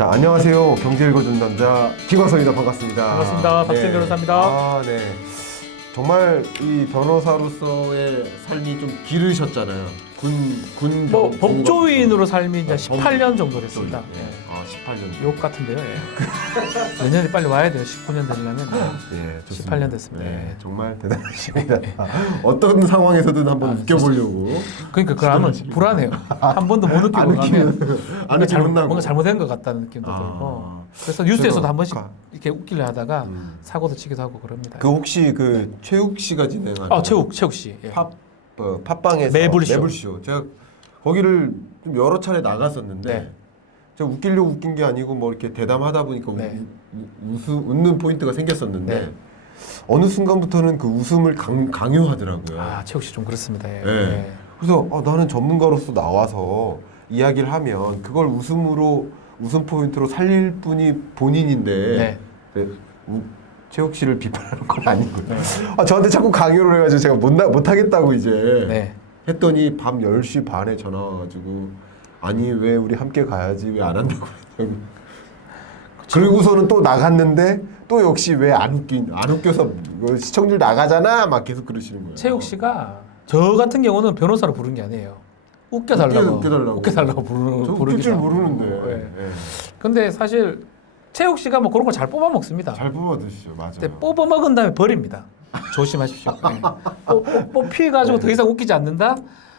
자, 안녕하세요. 경제 읽어준 남자 김광석입니다. 반갑습니다. 반갑습니다. 박재현 변호사입니다. 아, 네. 정말 이 변호사로서의 삶이 좀 길으셨잖아요. 뭐 법조인으로 삶이 이제 18년 정도 됐습니다. 예. 아, 18년. 욕 같은데요. 예. 내년에 빨리 와야 돼요. 19년 되려면. 예, 좋습니다. 18년 됐습니다. 네, 예. 정말 대단하십니다. 어떤 상황에서든 한번 웃겨보려고. 그러니까 그러면 불안해요. 한 번도 못 느끼고 가면 뭔가 잘못된 것 같다는 느낌도 들고. 그래서 뉴스에서도 한 번씩 이렇게 웃기려 하다가 사고도 치기도 하고 그럽니다. 그 혹시 그 최욱 씨가 진행하는 최욱 씨. 예. 팝빵에서 매불쇼. 제가 거기를 좀 여러 차례 나갔었는데 네. 제가 웃기려고 웃긴 게 아니고 뭐 이렇게 대담하다 보니까 네. 웃는 포인트가 생겼었는데 네. 어느 순간부터는 그 웃음을 강요하더라고요. 최욱 씨 좀 그렇습니다. 예. 네. 예. 그래서 나는 전문가로서 나와서 이야기를 하면 그걸 웃음 포인트로 살릴 분이 본인인데 네. 최욱 씨를 비판하는 건 아니고요. 네. 저한테 자꾸 강요를 해가지고 제가 못 하겠다고 이제 네. 했더니 밤 10시 반에 전화 와가지고 아니 왜 우리 함께 가야지 왜 안 한다고 그랬냐고. 그리고서는 또 나갔는데 또 역시 왜 안 웃겨서 시청률 나가잖아 막 계속 그러시는 거예요. 최욱 씨가 저 같은 경우는 변호사로 부른 게 아니에요. 웃겨달라고 웃길 줄 모르는데. 예. 예. 근데 사실 최욱 씨가 뭐 그런 걸 잘 뽑아 먹습니다. 잘 뽑아 드시죠, 맞아요. 근데 뽑아 먹은 다음에 버립니다. 조심하십시오. 네. 뽑히가지고 더 이상 웃기지 않는다.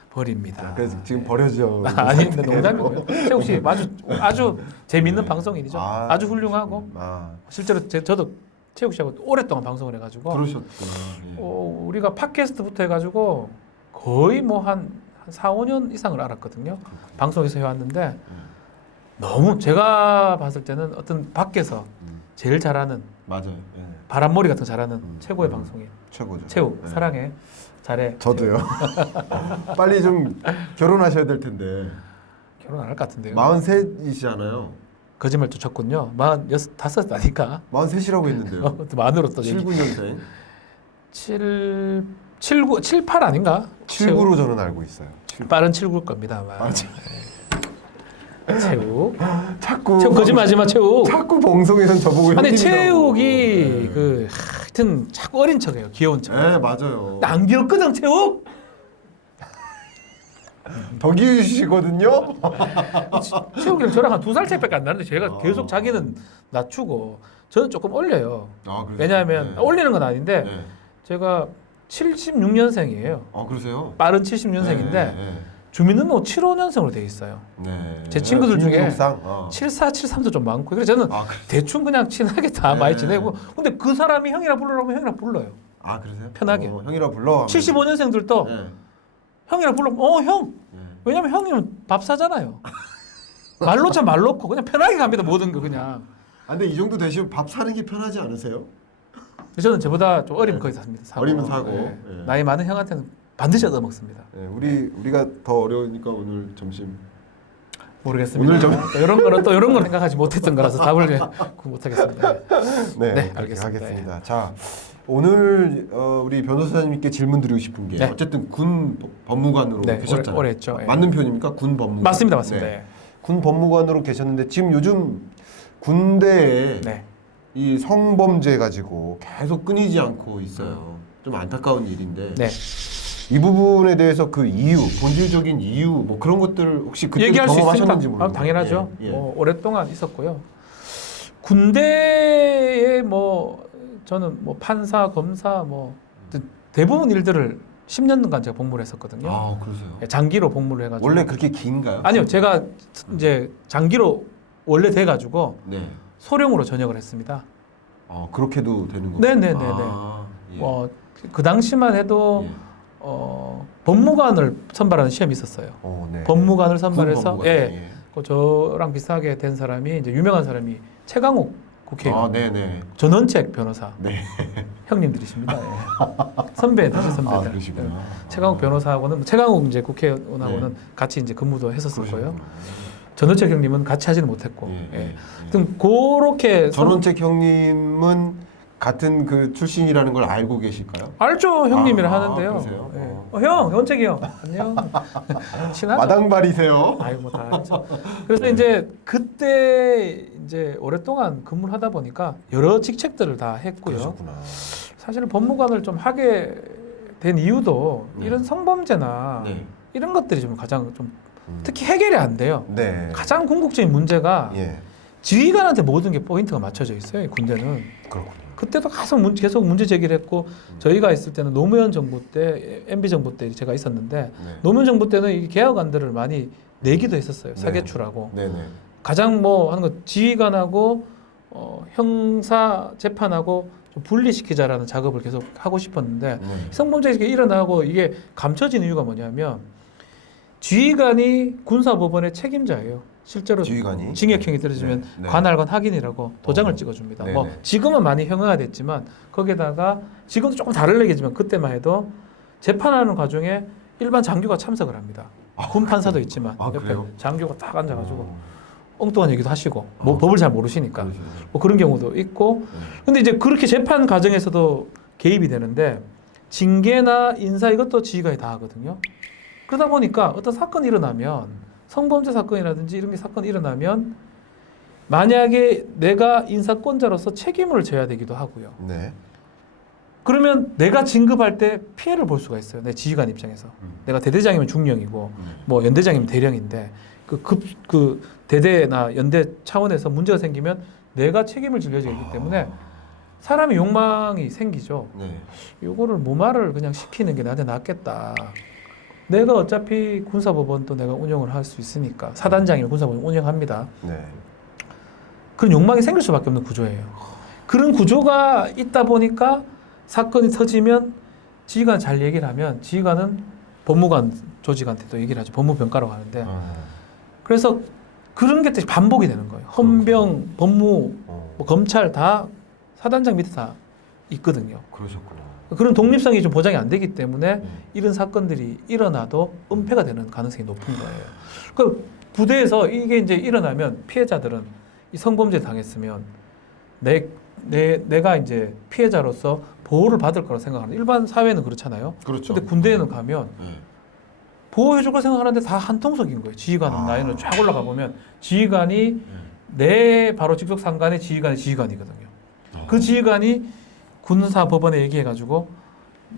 버립니다. 그래서 지금 버려져. 아닙니다. 농담이고요. 최욱 씨 아주 재밌는 방송인이죠. 아주 훌륭하고 실제로 저도 최욱 씨하고 오랫동안 방송을 해가지고 그러셨구나. 예. 우리가 팟캐스트부터 해가지고 거의 뭐 한 4, 5년 이상을 알았거든요. 방송에서 해왔는데 너무 제가 봤을 때는 어떤 밖에서 제일 잘하는 맞아요. 예. 바람머리 같은 잘하는 최고의 방송인 최고죠. 최욱 예. 사랑해 잘해. 저도요. 빨리 좀 결혼하셔야 될 텐데. 결혼 안 할 것 같은데요. 43이시잖아요. 거짓말 또 쳤군요. 45 아니까. 43이라고 했는데요. 만으로 또 79년생. 78 아닌가? 79로 저는 알고 있어요. 빠른 79일 겁니다. 아마. 맞아. 최욱. 자꾸 거짓말하지 마, 최욱. 자꾸 방송에선 저보고 근데 형님이라고. 최욱이 하여튼 자꾸 어린 척해요. 귀여운 척. 네, 맞아요. 안 귀엽거든, 최욱. 덕이시거든요. 최욱이랑 저랑 한 2살 차이밖에 안 나는데 제가 계속 자기는 낮추고 저는 조금 올려요. 왜냐하면 올리는 건 아닌데 제가 76년생이에요. 그러세요? 빠른 70년생인데 주민등록 75년생으로 돼 있어요. 네. 제 친구들 중에 주민등록상, 74, 73도 좀 많고 그래서 저는 대충 그냥 친하게 다 많이 지내고 근데 그 사람이 형이라 부르라면 형이라 불러요. 그러세요? 편하게. 형이라 불러. 75년생들도 형이라 불러면 형. 왜냐면 형이면 밥 사잖아요. 말로 참 말 놓고 그냥 편하게 갑니다. 모든 거 그냥. 근데 이 정도 되시면 밥 사는 게 편하지 않으세요? 저는 저보다 좀 어리면 거의 삽니다. 어리면 사고. 예. 나이 많은 형한테는 반드시 얻어 먹습니다. 우리가 더 어려우니까 오늘 점심 모르겠습니다. 오늘 또 이런 건 생각하지 못했던 거라서 답을 못 하겠습니다. 네, 알겠습니다. 자, 오늘 우리 변호사님께 질문 드리고 싶은 게 어쨌든 군 법무관으로 계셨잖아요. 오래 했죠. 맞는 표현입니까? 군 법무관. 맞습니다. 네. 군 법무관으로 계셨는데 지금 요즘 군대에 이 성범죄 가지고 계속 끊이지 않고 있어요. 좀 안타까운 일인데. 이 부분에 대해서 그 이유, 본질적인 이유, 뭐 그런 것들을 혹시 그때 얘기할 수 경험하셨는지 있습니다. 모르겠어요. 당연하죠. 오랫동안 있었고요. 군대에 저는 판사, 검사 대부분 일들을 10년간 제가 복무를 했었거든요. 그러세요? 장기로 복무를 해가지고. 원래 그렇게 긴가요? 아니요, 제가 이제 장기로 원래 돼가지고 소령으로 전역을 했습니다. 그렇게도 되는 거예요? 네네네네. 그 당시만 해도 법무관을 선발하는 시험이 있었어요. 법무관을 선발해서 저랑 비슷하게 된 사람이 이제 유명한 사람이 최강욱 국회의원, 전원책 변호사 형님들이십니다. 선배들. 최강욱 변호사하고는 최강욱 이제 국회의원하고는 같이 이제 근무도 했었을 거예요. 전원책 형님은 같이 하지는 못했고. 그렇게 전원책 형님은 같은 그 출신이라는 걸 알고 계실까요? 알죠, 형님이라 하는데요. 그러세요? 네. 형, 연책이 형, 안녕. 친하죠. 마당발이세요? 아유, 뭐 다 알죠. 그래서 이제 그때 이제 오랫동안 근무를 하다 보니까 여러 직책들을 다 했고요. 그러셨구나. 사실은 법무관을 좀 하게 된 이유도 네. 이런 성범죄나 네. 이런 것들이 좀 가장 좀 특히 해결이 안 돼요. 네. 가장 궁극적인 문제가 예. 지휘관한테 모든 게 포인트가 맞춰져 있어요. 이 군대는. 그렇군요. 그때도 계속 문제 제기를 했고 저희가 있을 때는 노무현 정부 때, MB 정부 때 제가 있었는데 네. 노무현 정부 때는 이 개혁안들을 많이 내기도 했었어요. 네. 사개출하고. 네네. 가장 뭐 하는 거 지휘관하고 형사 재판하고 좀 분리시키자라는 작업을 계속 하고 싶었는데 네. 성범죄가 일어나고 이게 감춰진 이유가 뭐냐면 지휘관이 군사법원의 책임자예요. 실제로 지휘관이 징역형이 떨어지면 네. 네. 관할관 확인이라고 도장을 찍어줍니다. 네네. 뭐 지금은 많이 형해화됐지만 거기다가 지금도 조금 다를 얘기지만 그때만 해도 재판하는 과정에 일반 장교가 참석을 합니다. 군 판사도 있지만 옆에 그래요? 장교가 딱 앉아가지고 엉뚱한 얘기도 하시고 뭐 법을 잘 모르시니까 뭐 그런 경우도 있고 근데 이제 그렇게 재판 과정에서도 개입이 되는데 징계나 인사 이것도 지휘관이 다 하거든요. 그러다 보니까 어떤 사건이 일어나면 성범죄 사건이라든지 이런 게 사건이 일어나면 만약에 내가 인사권자로서 책임을 져야 되기도 하고요. 네. 그러면 내가 진급할 때 피해를 볼 수가 있어요. 내 지휘관 입장에서. 내가 대대장이면 중령이고 뭐 연대장이면 대령인데 그 대대나 연대 차원에서 문제가 생기면 내가 책임을 져야 되기 때문에 사람의 욕망이 생기죠. 네. 요거를 무마를 그냥 시키는 게 나한테 낫겠다. 내가 어차피 군사법원도 내가 운영을 할 수 있으니까 사단장이면 군사법원 운영합니다. 네. 그런 욕망이 생길 수밖에 없는 구조예요. 그런 구조가 있다 보니까 사건이 터지면 지휘관 잘 얘기를 하면 지휘관은 법무관 조직한테 또 얘기를 하죠. 법무평가라고 하는데 그래서 그런 게 반복이 되는 거예요. 헌병, 법무, 뭐 검찰 다 사단장 밑에 다 있거든요. 그러셨구나. 그런 독립성이 좀 보장이 안 되기 때문에 이런 사건들이 일어나도 은폐가 되는 가능성이 높은 거예요. 그 부대에서 이게 이제 일어나면 피해자들은 이 성범죄 당했으면 내가 이제 피해자로서 보호를 받을 거라고 생각하는 일반 사회는 그렇잖아요. 그렇죠. 근데 군대에는 가면 보호해줄 거 생각하는데 다 한통속인 거예요. 지휘관 라인으로 쫙 올라가 보면 지휘관이 내 바로 직속 상관의 지휘관이거든요. 그 지휘관이 군사법원에 얘기해가지고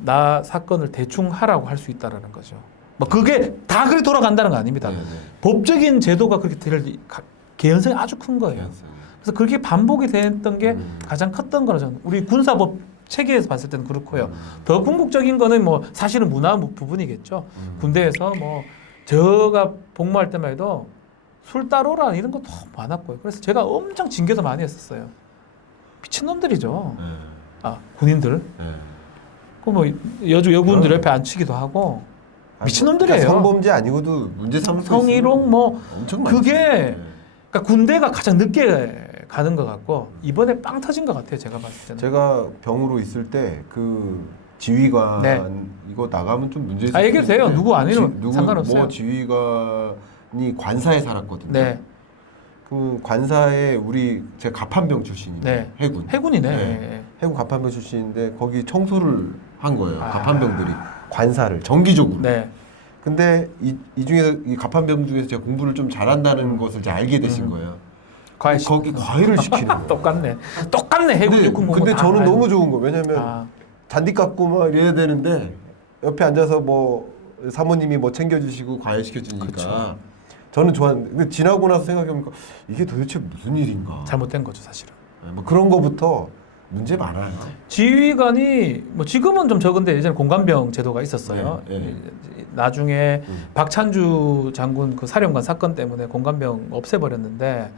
나 사건을 대충 하라고 할 수 있다라는 거죠. 뭐 그게 다 그렇게 돌아간다는 거 아닙니다. 법적인 제도가 그렇게 될 개연성이 아주 큰 거예요. 그래서 그렇게 반복이 됐던 게 가장 컸던 거라 저는 우리 군사법 체계에서 봤을 때는 그렇고요. 더 궁극적인 거는 뭐 사실은 문화 부분이겠죠. 군대에서 뭐 제가 복무할 때만 해도 술 따로라 이런 것도 많았고요. 그래서 제가 엄청 징계도 많이 했었어요. 미친놈들이죠. 군인들. 그뭐 여군들 옆에 앉히기도 하고 미친놈들이에요. 그러니까 성범죄 아니고도 문제 삼을 수 성희롱 뭐 엄청 그게 그러니까 군대가 가장 늦게 가는 것 같고 이번에 빵 터진 것 같아요. 제가 봤을 때는. 제가 병으로 있을 때 그 지휘관 이거 나가면 좀 문제 있을 얘기해도 돼요. 누구 아니면 상관없어요. 뭐 지휘관이 관사에 살았거든요. 네. 그 관사에 제가 갑판병 출신이에요. 해군이네. 해군 갑판병 출신인데 거기 청소를 한 거예요. 갑판병들이 관사를 정기적으로. 근데 이 중에서 이 갑판병 중에서 제가 공부를 좀 잘한다는 것을 이제 알게 되신 거예요. 거기 과외를 시키는 거예요. 똑같네. 해군 육군 공부. 근데 저는 너무 좋은 거. 왜냐면 잔디 깎고 막 이래야 되는데 옆에 앉아서 뭐 사모님이 뭐 챙겨주시고 과외시켜 주니까. 그쵸. 저는 좋았는데 근데 지나고 나서 생각해보니까 이게 도대체 무슨 일인가. 잘못된 거죠 사실은. 뭐 그런 거부터 문제 많아요. 지휘관이 뭐 지금은 좀 적은데 예전에 공관병 제도가 있었어요. 나중에 박찬주 장군 그 사령관 사건 때문에 공관병 없애버렸는데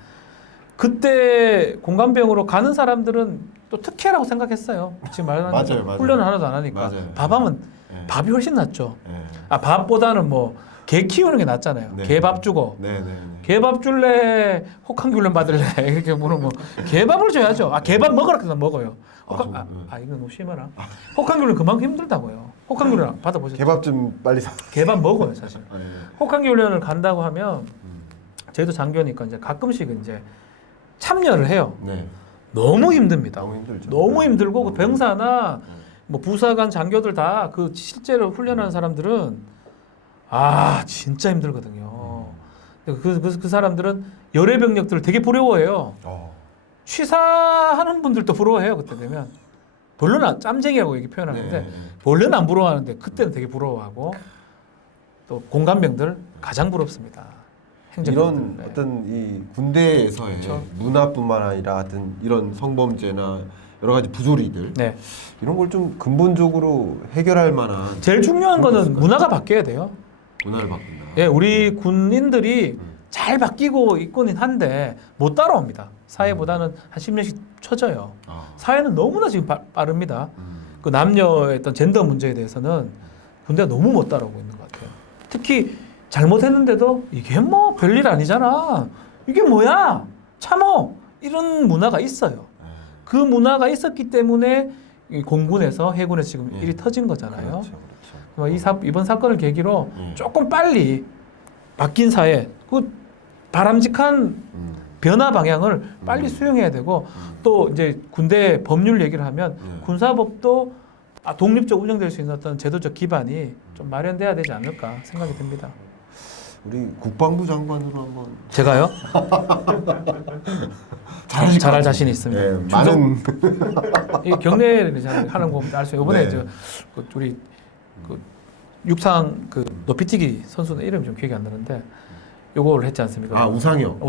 그때 공관병으로 가는 사람들은 또 특혜라고 생각했어요. 지금 말하는 훈련을 하나도 안 하니까 밥하면 밥이 훨씬 낫죠. 밥보다는 뭐 개 키우는 게 낫잖아요. 개밥 주고. 개밥 줄래? 혹한기 훈련 받을래? 이렇게 물으면 개밥을 줘야죠. 개밥 먹으라 그러면 먹어요. 이거 너무 심하나? 혹한기 훈련 그만큼 힘들다고요. 혹한기 훈련 받아보세요. 개밥 좀 빨리 사. 개밥 먹어요, 사실. 혹한기 훈련을 간다고 하면 저희도 장교니까 이제 가끔씩 이제 참여를 해요. 너무 힘듭니다. 너무 힘들죠. 너무 힘들고 그 병사나 뭐 부사관 장교들 다 그 실제로 훈련하는 사람들은 진짜 힘들거든요. 그 사람들은 열의 병력들을 되게 부러워해요. 취사하는 분들도 부러워해요. 그때 되면 본래는 짬쟁이라고 얘기 표현하는데 본래는 안 부러워하는데 그때는 되게 부러워하고 또 공감병들 가장 부럽습니다. 이런 어떤 이 군대에서의 문화뿐만 아니라 하여튼 이런 성범죄나 여러 가지 부조리들 이런 걸 좀 근본적으로 해결할 만한 제일 중요한 거는 문화가 바뀌어야 돼요. 문화를 바꾼다. 예, 우리 군인들이 잘 바뀌고 있고는 한데 못 따라옵니다. 사회보다는 한 10년씩 쳐져요. 사회는 너무나 지금 빠릅니다. 그 남녀의 어떤 젠더 문제에 대해서는 군대가 너무 못 따라오고 있는 것 같아요. 특히 잘못했는데도 이게 뭐 별일 아니잖아. 이게 뭐야? 참어. 이런 문화가 있어요. 그 문화가 있었기 때문에 이 공군에서 해군에서 지금 일이 터진 거잖아요. 그렇죠. 이번 사건을 계기로 조금 빨리 바뀐 사회, 그 바람직한 변화 방향을 빨리 수용해야 되고 또 이제 군대 법률 얘기를 하면 군사법도 독립적 운영될 수 있는 어떤 제도적 기반이 좀 마련돼야 되지 않을까 생각이 듭니다. 우리 국방부 장관으로 한번 제가요? 잘할 자신이 있습니다. 네, 많은 이 경례를 하는 거 보면 알 수. 이번에 우리 그 육상 그 높이뛰기 선수는 이름이 좀 기억이 안 나는데 요거를 했지 않습니까? 우상혁.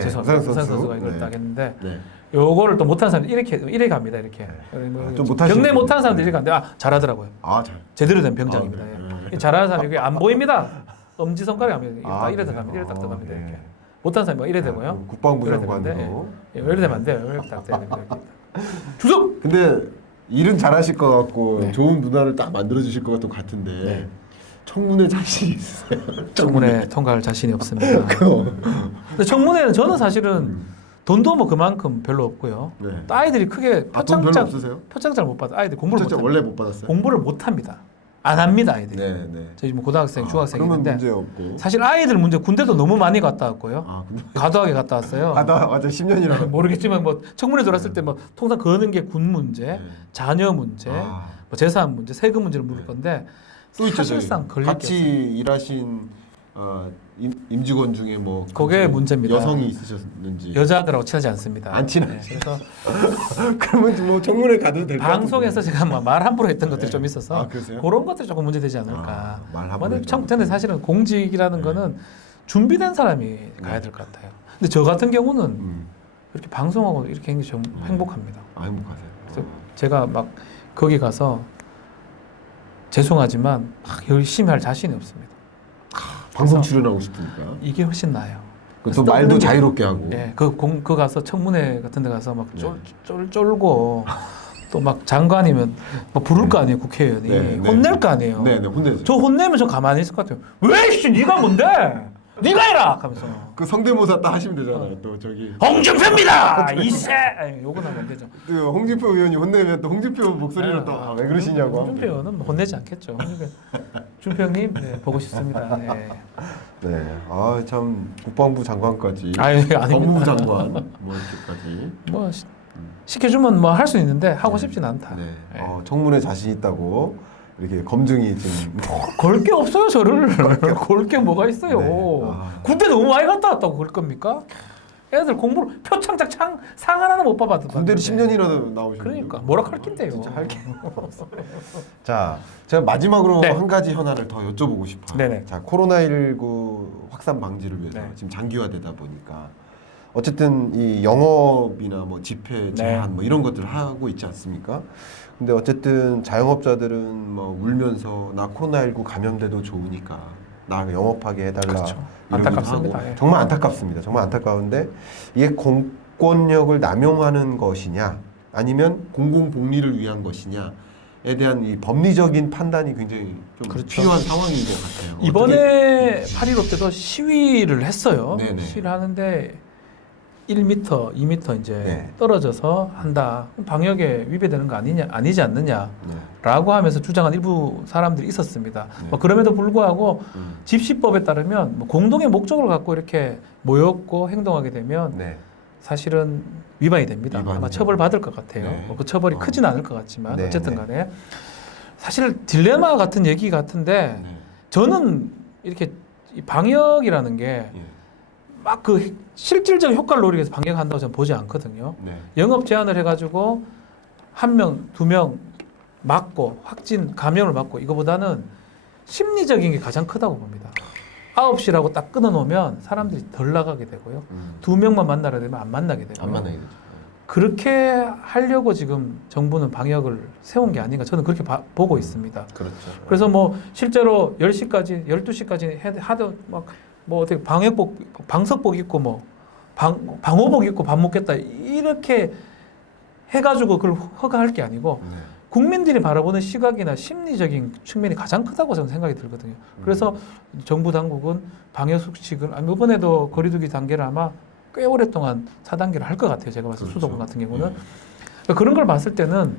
죄송합니다. 우상 선수가 이걸 딱 했는데 요거를 또 못하는 사람들 이래 갑니다. 이렇게. 좀 못하시는 경례 못하는 사람들 이렇게 가는데 잘하더라고요. 제대로 된 병장입니다. 잘하는 사람이 이게 안 보입니다. 엄지 손가락이 합니다. 이래 들어갑니다. 이래 딱 들어갑니다. 이렇게. 못하는 사람이 이래 되고요. 국방부 장관으로. 이래 되면 안 돼요. 이렇게 딱 돼야 됩니다. 주석! 근데 일은 잘하실 것 같고 좋은 문화를 딱 만들어 주실 것 같은데 청문회 자신 있으세요? 청문회 통과할 자신이 없습니다. 근데 청문회는 저는 사실은 돈도 뭐 그만큼 별로 없고요. 또 아이들이 크게 표창장 못 받아. 아이들 공부를 못 원래 못 받았어요? 공부를 못 합니다. 안 합니다, 아이들이. 저희 뭐 고등학생, 중학생이 있는데 문제 없고. 사실 아이들 문제 군대도 너무 많이 갔다 왔고요. 과도하게 갔다 왔어요. 맞아 10년이라. 모르겠지만 뭐 청문회 들어왔을 때 뭐 통상 거는 게 군 문제, 자녀 문제, 뭐 재산 문제, 세금 문제를 물을 건데 사실상 걸릴 게 같이 일하신 임직원 중에 뭐 그게 문제입니다. 여성이 있으셨는지. 여자들하고 친하지 않습니다. 안 친해. 그래서 그러면 뭐 청문회 가도 될 것 같아요. 방송에서 제가 말 함부로 했던 것들이 좀 있어서 그런 것들이 조금 문제되지 않을까. 말 함부로. 근데 사실은 공직이라는 거는 준비된 사람이 가야 될 것 같아요. 근데 저 같은 경우는 이렇게 방송하고 이렇게 하는 게 좀 행복합니다. 행복하세요. 그래서 제가 막 거기 가서 죄송하지만 막 열심히 할 자신이 없습니다. 방송 출연하고 싶으니까. 이게 훨씬 나아요. 또 말도 자유롭게 하고. 그 가서 청문회 같은 데 가서 막 쫄고 또 막 장관이면 막 부를 거 아니에요, 국회의원이. 혼낼 거 아니에요. 혼내죠. 저 혼내면 저 가만히 있을 것 같아요. 왜 씨, 네가 뭔데? 네가 해라! 하면서. 그 성대모사 딱 하시면 되잖아요. 또 저기 홍준표입니다! 이세! 요건 하면 안 되죠. 또 홍준표 의원이 혼내면 또 홍준표 목소리로 또 왜 그러시냐고. 홍준표 의원은 혼내지 않겠죠. 준표 형님 보고 싶습니다. 참 국방부 장관까지. 아닙니다. 법무부 장관 뭐 이렇게까지. 뭐 시켜주면 뭐 할 수 있는데 하고 싶진 않다. 청문회 자신 있다고. 이렇게 검증이 좀 걸 게 없어요. 저를 걸 게 뭐가 있어요. 군대 너무 많이 갔다 왔다고 그럴 겁니까? 애들 공부를 표창장 상 하나는 못 봐봤는데 군대를 10년이라도 나오시는. 그러니까 뭐라 할 낀데요. 진짜 할 게 없어. 자, 제가 마지막으로 한 가지 현안을 더 여쭤보고 싶어요. 자, 코로나19 확산 방지를 위해서 지금 장기화되다 보니까 어쨌든 이 영업이나 뭐 집회 제한 뭐 이런 것들을 하고 있지 않습니까? 근데 어쨌든 자영업자들은 뭐 울면서 나 코로나19 감염돼도 좋으니까 나 영업하게 해달라. 안타깝습니다. 정말 안타깝습니다. 정말 안타까운데 이게 공권력을 남용하는 것이냐 아니면 공공복리를 위한 것이냐에 대한 이 법리적인 판단이 굉장히 좀 필요한 상황인 것 같아요. 이번에 8.15 때도 시위를 했어요. 시위를 하는데 1m, 2m 이제 떨어져서 한다. 방역에 위배되는 거 아니지 않느냐라고 하면서 주장한 일부 사람들이 있었습니다. 뭐 그럼에도 불구하고 집시법에 따르면 뭐 공동의 목적을 갖고 이렇게 모였고 행동하게 되면 사실은 위반이 됩니다. 아마 처벌받을 것 같아요. 네. 그 처벌이 크지는 않을 것 같지만 네, 어쨌든 네. 간에 사실 딜레마 같은 얘기 같은데 네. 저는 이렇게 이 방역이라는 게 막 그 실질적 효과를 노리기 위해서 방역한다고 저는 보지 않거든요. 네. 영업 제한을 해가지고 1명, 2명 막고 확진 감염을 막고 이거보다는 심리적인 게 가장 크다고 봅니다. 9시라고 딱 끊어놓으면 사람들이 덜 나가게 되고요. 2명만 만나려 되면 안 만나게 되고요. 안 만나게 되죠. 그렇게 하려고 지금 정부는 방역을 세운 게 아닌가 저는 그렇게 보고 있습니다. 그렇죠. 그래서 뭐 실제로 10시까지, 12시까지 하도 막 뭐 어떻게 방석복 입고 뭐 방호복 입고 밥 먹겠다 이렇게 해가지고 그걸 허가할 게 아니고 네. 국민들이 바라보는 시각이나 심리적인 측면이 가장 크다고 저는 생각이 들거든요. 그래서 정부 당국은 방역 수칙을 이번에도 거리두기 단계를 아마 꽤 오랫동안 4단계를 할 것 같아요. 제가 봤을 때 수도권 같은 경우는 그런 걸 봤을 때는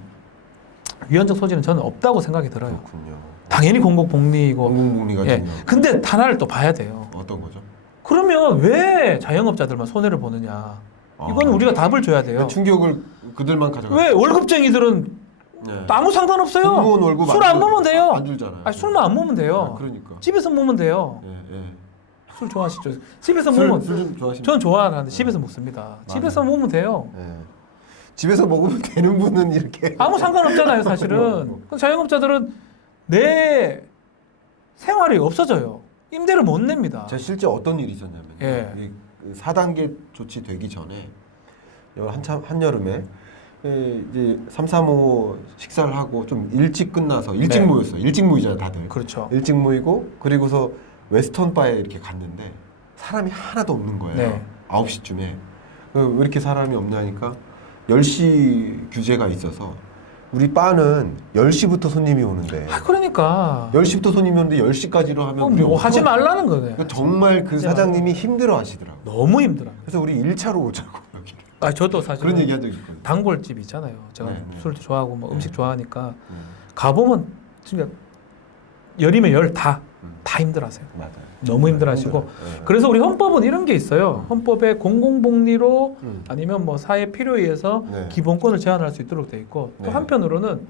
위헌적 소지는 저는 없다고 생각이 들어요. 그렇군요. 당연히 공공복리이고 공공복리가 중요하고. 근데 하나를 또 봐야 돼요. 어떤 거죠? 그러면 왜 자영업자들만 손해를 보느냐? 이거는 우리가 답을 줘야 돼요. 충격을 그들만 가져가. 왜 월급쟁이들은 아무 상관없어요. 공무원 월급 술 안 먹으면 돼요. 안 줄잖아요. 아니, 술만 안 먹으면 돼요. 그러니까. 집에서 먹으면 돼요. 술 좋아하시죠? 집에서 먹으면 술 좋아하십니까? 저는 좋아하는데 집에서 먹습니다. 집에서 먹으면 돼요. 집에서 먹으면 되는 분은 이렇게 아무 상관없잖아요, 사실은. 자영업자들은 내 생활이 없어져요. 임대를 못 냅니다. 제가 실제 어떤 일이 있었냐면 이 4단계 조치 되기 전에 한여름에 이제 335 식사를 하고 좀 일찍 끝나서 일찍 모였어요. 일찍 모이잖아요, 다들. 그렇죠. 일찍 모이고 그리고서 웨스턴 바에 이렇게 갔는데 사람이 하나도 없는 거예요. 9시쯤에. 왜 이렇게 사람이 없냐니까 10시 규제가 있어서 우리 바는 10시부터 손님이 오는데 그러니까 10시부터 손님이 오는데 10시까지로 하면 뭐 하지 말라는 거네. 정말 그 사장님이 힘들어 하시더라고요. 너무 힘들어요. 그래서 우리 1차로 오자고 여기. 저도 사실 그런 얘기 한 적이 있거든요. 단골집 있잖아요. 제가 네. 술도 좋아하고 뭐 음식 좋아하니까 가보면 진짜 열이면 열 다 힘들어하세요. 맞아요. 너무 힘들어하시고 그래서 우리 헌법은 이런 게 있어요. 헌법에 공공복리로 아니면 뭐 사회 필요에 의해서 기본권을 제한할 수 있도록 돼 있고 또 한편으로는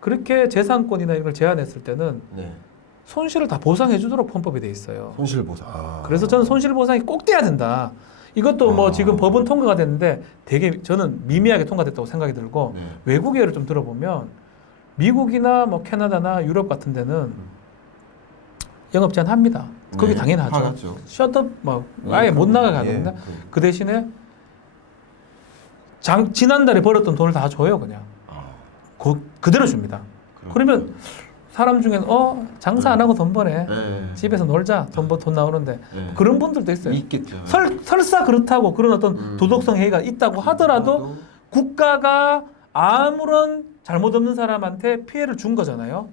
그렇게 재산권이나 이런 걸 제한했을 때는 손실을 다 보상해 주도록 헌법이 돼 있어요. 손실 보상. 그래서 저는 손실 보상이 꼭 돼야 된다. 이것도 뭐 지금 법은 통과가 됐는데 되게 저는 미미하게 통과됐다고 생각이 들고 외국 예를 좀 들어보면 미국이나 뭐 캐나다나 유럽 같은 데는 영업 제한합니다. 그게 당연하죠. 하겠죠. 셧업 뭐 아예 못 나가게 하거든요. 그 대신에 지난달에 벌었던 돈을 다 줘요, 그냥. 그대로 줍니다. 그러면 사람 중엔 장사 안 하고 돈 버네. 집에서 놀자. 돈 나오는데 그런 분들도 있어요. 있겠죠. 설사 그렇다고 그런 어떤 도덕성 해이가 있다고 하더라도 국가가 아무런 잘못 없는 사람한테 피해를 준 거잖아요.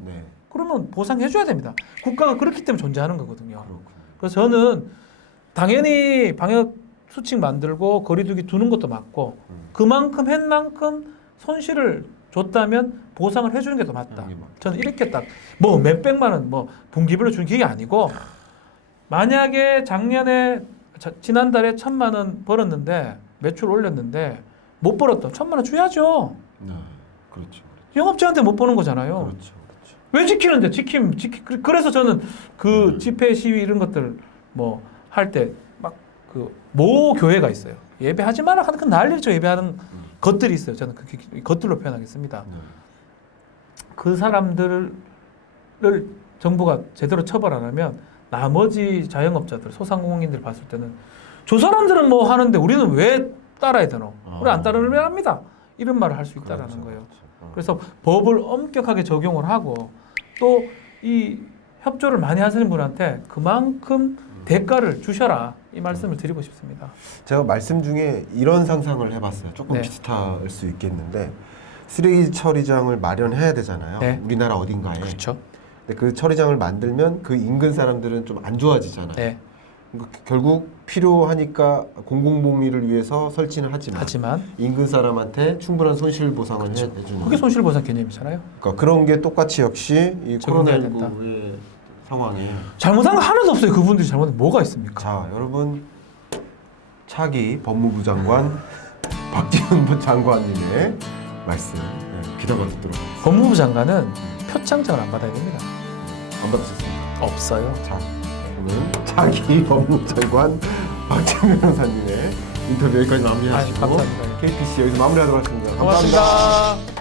그러면 보상해 줘야 됩니다. 국가가 그렇기 때문에 존재하는 거거든요. 그래서 저는 당연히 방역 수칙 만들고 거리두기 두는 것도 맞고 그만큼 한 만큼 손실을 줬다면 보상을 해주는 게 더 맞다. 저는 이렇게 딱 뭐 몇백만 원 뭐 분기별로 준 게 아니고 만약에 작년에 지난달에 1,000만 원 벌었는데 매출 올렸는데 못 벌었던 1,000만 원 줘야죠. 그렇죠. 영업자한테 못 버는 거잖아요. 그렇죠. 왜 지키는데 그래서 저는 그 집회 시위 이런 것들 뭐 할 때 막 그 모 교회가 있어요. 예배하지 마라 하는 건 난리죠. 예배하는 것들이 있어요. 저는 그렇게 것들로 표현하겠습니다. 그 사람들을 정부가 제대로 처벌 안 하면 나머지 자영업자들, 소상공인들 봤을 때는 저 사람들은 뭐 하는데 우리는 왜 따라야 되노? 우리 안 따르면 합니다. 이런 말을 할 수 있다라는 거예요. 그래서 법을 엄격하게 적용을 하고 또 이 협조를 많이 하시는 분한테 그만큼 대가를 주셔라 이 말씀을 드리고 싶습니다. 제가 말씀 중에 이런 상상을 해봤어요. 조금 비슷할 수 있겠는데 쓰레기 처리장을 마련해야 되잖아요. 우리나라 어딘가에. 그렇죠. 근데 그 처리장을 만들면 그 인근 사람들은 좀 안 좋아지잖아요. 결국 필요하니까 공공복리를 위해서 설치는 하지만 인근 사람한테 충분한 손실 보상을 해주는. 그게 손실 보상 개념이잖아요. 그러니까 그런 게 똑같이 역시 이 코로나19의 상황에 잘못한 거 하나도 없어요. 그분들이 잘못한 뭐가 있습니까? 자, 여러분 차기 법무부 장관 박지원 장관님의 말씀 기다려 듣도록 하겠습니다. 법무부 장관은 표창장을 안 받아야 됩니다. 안 받으셨습니까? 없어요. 자, 오늘 차기 법무부 장관 박지원 변호사님의 인터뷰 여기까지 마무리하시고 감사합니다. KPC 여기서 마무리하도록 하겠습니다. 고맙습니다.